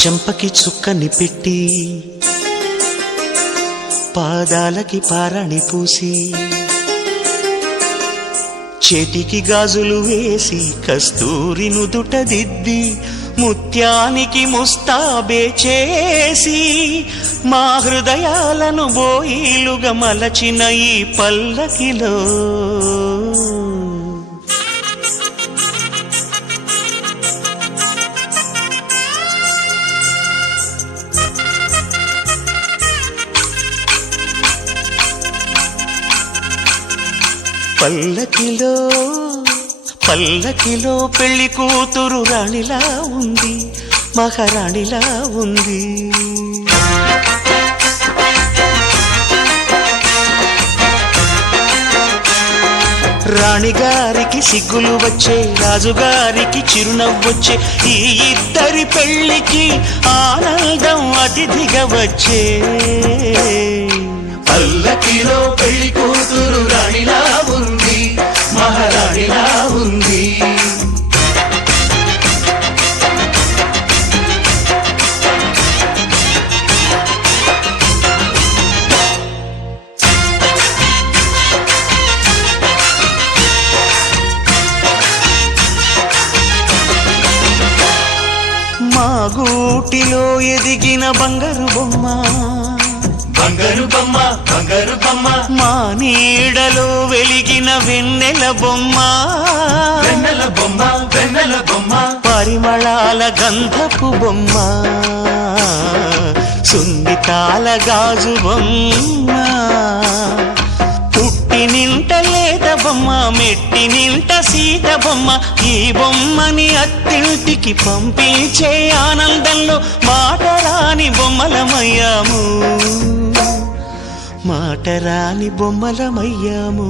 చెంపకి చుక్కని పెట్టి పాదాలకి పారాణి పూసి చేతికి గాజులు వేసి కస్తూరి నుదుట దిద్ది ముత్యానికి ముస్తాబే చేసి మా హృదయాలను బోయిలుగా మలచిన ఈ పల్లకిలో పల్లకిలో పల్లకిలో పెళ్లి కూతురు రాణిలా ఉంది, మహారాణిలా ఉంది. రాణిగారికి సిగ్గులు వచ్చే, రాజుగారికి చిరునవ్వొచ్చే, ఈ ఇద్దరి పెళ్లికి ఆనందం అతిథిగా వచ్చే. పల్లకిలో పెళ్లి కూతురు రాణిలా ఉంది, మహారాణిలా ఉంది. మా గూటిలో ఎదిగిన బంగారు బొమ్మ, బంగారు బొమ్మ, బంగారు బొమ్మ. మా నీడలో వెలిగిన వెన్నెల బొమ్మ, వెన్నెల బొమ్మ, వెన్నెల బొమ్మ. పరిమళాల గంధపు బొమ్మ, సున్నితాల గాజు బొమ్మ. పుట్టి నింట లేత బొమ్మ, మెట్టి నింట సీత బొమ్మ. ఈ బొమ్మని అత్తింటికి పంపించే ఆనందంలో మాటరాని బొమ్మలమయ్యాము, మాటరాని బొమ్మలమయ్యాము.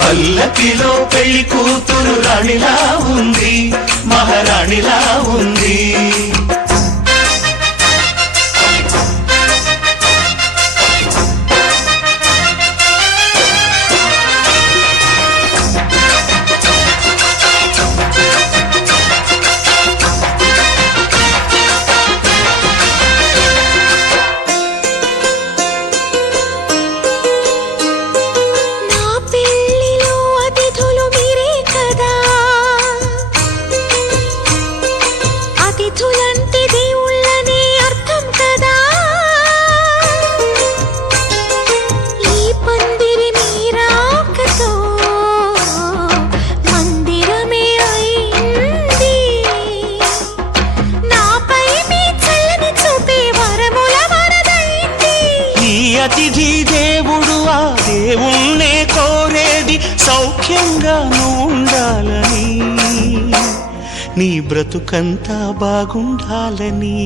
పల్లకిలో పెళ్లి కూతురు రాణిలా ఉంది, మహారాణిలా ఉంది. అతిథి దేవుడు ఆ దేవుణ్ణే కోరేది సౌఖ్యంగా నువ్వు ఉండాలని, నీ బ్రతుకంతా బాగుండాలని.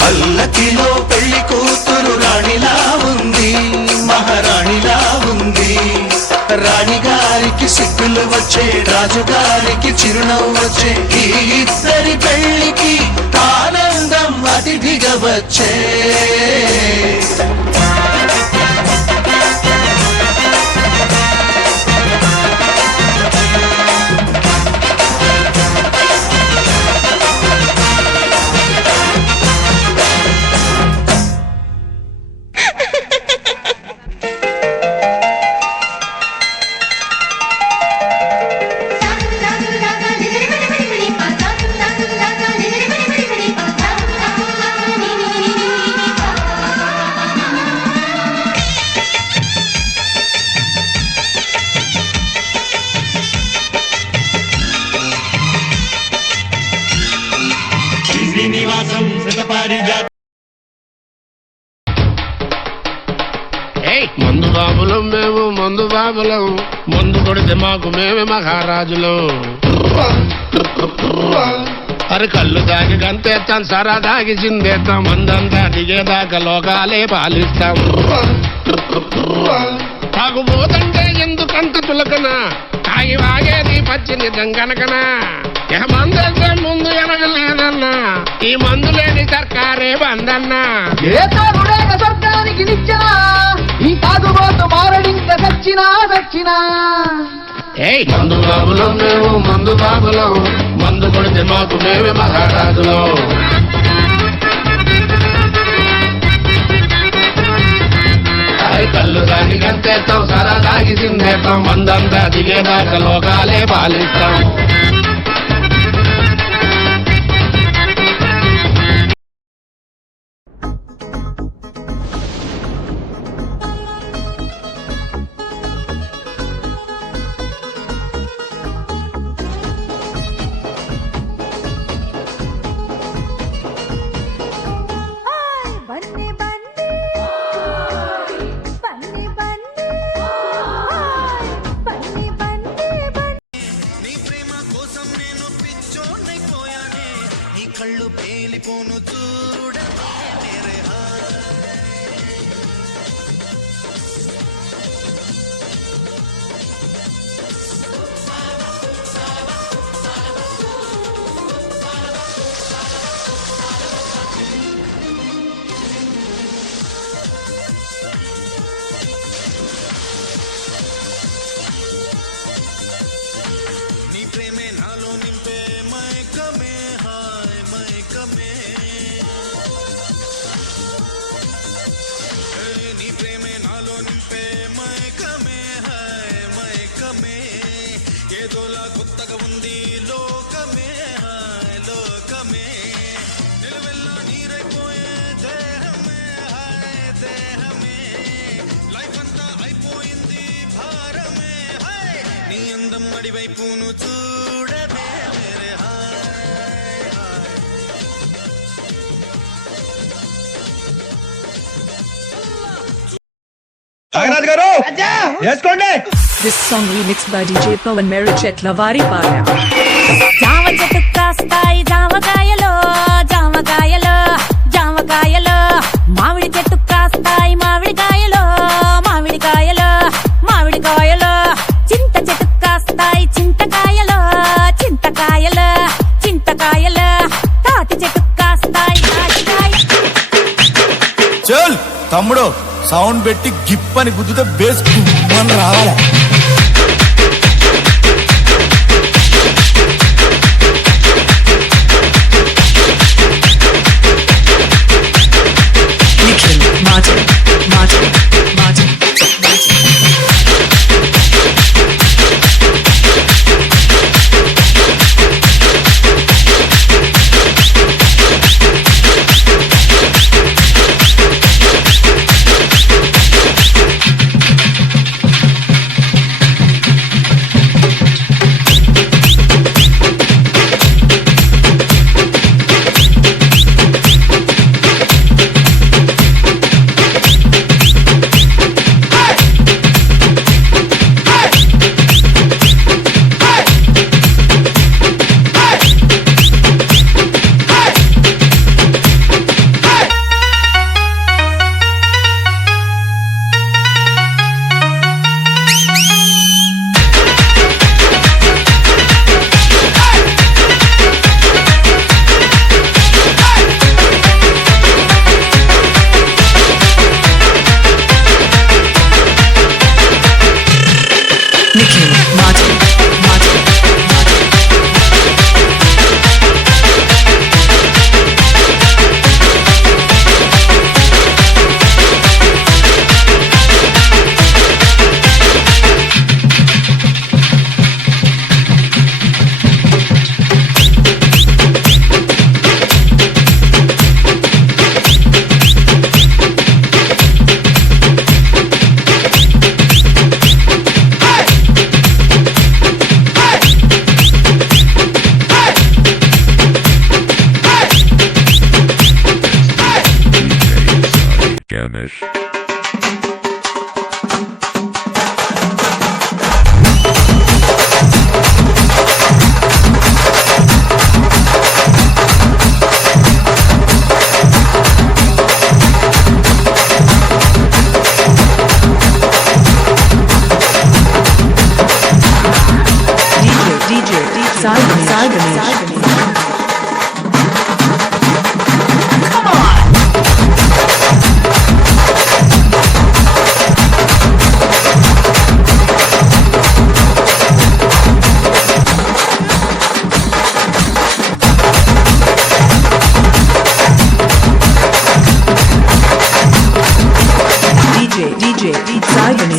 పల్లకిలో పెళ్లి కూతురు రాణిలా ఉంది, మహారాణిలా ఉంది. రాణిగారికి సిగ్గులు వచ్చే, రాజుగారికి చిరునవ్వు వచ్చే, ఈ ఇద్దరి పెళ్లికి ఆనందం అతిథిగా వచ్చే. మందు బాబులం మేము, మందు బాబులం. మందు కొడితే మాకు మేమే మహారాజులం. అరే కళ్ళు తాగి గంతేస్తాం, సరా తాగి చిందేస్తాం, మందంతా దిగేదాకా లోకాలే పాలిస్తాం. తాగుబోతంటే ఎందుకంత తులకన, తాగి వాగేది పచ్చి నిజం కనకనా. మందేస్తే ముందు ఎనగలేదన్నా, ఈ మందు లేని సర్కారే బందన్నా. ఏ తాగుడేక స్వర్గానికి నిచ్చెనా, ఈ తాగుబోతు మారడింక సచ్చినా ఏయ్ మందు బాబులం మేము మందు బాబులం మందు కొడితే మాకు మేమే మహారాజులం కళ్ళు దాగి గంతేస్తాం సరా దాగి సిందేస్తాం మందంతా దిగేదాకా లోకాలే పాలిస్తాం కళ్ళు పేలిపోను చూడవే మేరే నీ ప్రేమే నాలో నింపే మైకమే హాయ్ మైకమే నీ ప్రేమే నాలో నింపే మైకమే హాయ్ మైకమే ఏదోలా కొత్తగా ఉంది లోకమే హాయ్ లోకమే నిలవెల్లా నీరైపోయే దేహమే హాయ్ దేహమే లైఫ్ అంతా అయిపోయింది భారమే హాయ్ నీ అందం అడివైపును చూడవే మేరే హాయ్ హాయ్ నాగరాజు గారు వేసుకోండి. This song remixed by DJ Pawan Merichet Lavari Paya. జామ చెట్టు కాస్తాయి జామకాయలో జామకాయలో జామకాయలో మామిడి చెట్టు కాస్తాయి మామిడికాయలో మామిడికాయలో మామిడికాయలో చింత చెట్టు కాస్తాయి చింతకాయలో చింతకాయలో చింతకాయలో తాటి చెట్టు కాస్తాయి తాటికాయ. చల్ తమ్ముడు సౌండ్ పెట్టి గిప్ అని గుద్దుతే బేస్ మన రావాలి. Nikhil Martin. Ganesh.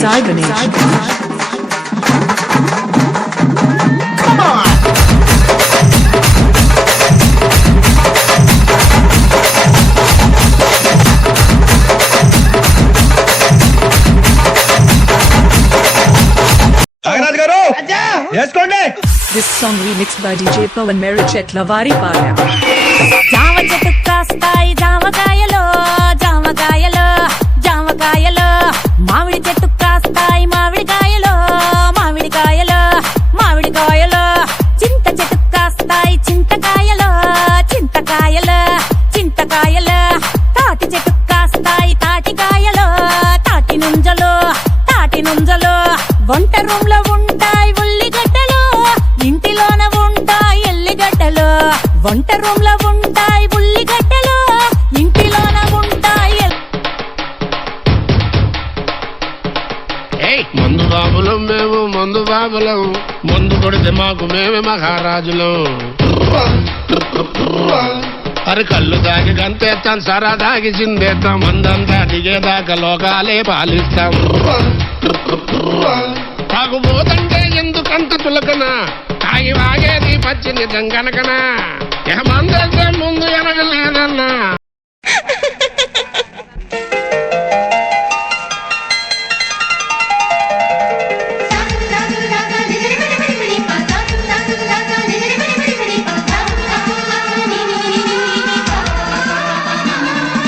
Sai Ganesh. Nagaraju గారు వేసుకోండి. This song remixed by DJ Pawan Marriage at Lavari Pala. జామ చెట్టు కాస్తాయి జామకాయలో జామకాయలో జామకాయలో మామిడి చెట్టు కాస్తాయి మామిడికాయలో మామిడికాయలో మామిడికాయలో చింత చెట్టు కాస్తాయి చింతకాయలో చింతకాయలో చింతకాయలో తాటి చెట్టు కాస్తాయి తాటికాయలో తాటి నుంజలు తాటి నుంజలు వంట రూమ్ లో ఉంటాయి ఉల్లిగడ్డలు ఇంటిలోన ఉంటాయి ఎల్లిగడ్డలు వంట రూమ్ లో ఉంటాయి ఉల్లిగడ్డలు ఇంటిలోన ఉంటాయి ఏయ్ మందు బాబులం మేము మందు బాబులం మందు కొడితే మాకు మేమే మహారాజులం అరే కళ్ళు తాగి గంతేస్తాం సరా తాగి చిందేస్తాం మందంతా దిగేదాకా లోకాలే పాలిస్తాం తాగుబోతంటే ఎందుకంత తులకన తాగి వాగేది పచ్చి నిజం కనకనా మందంటే ముందు ఎనగలేదన్నా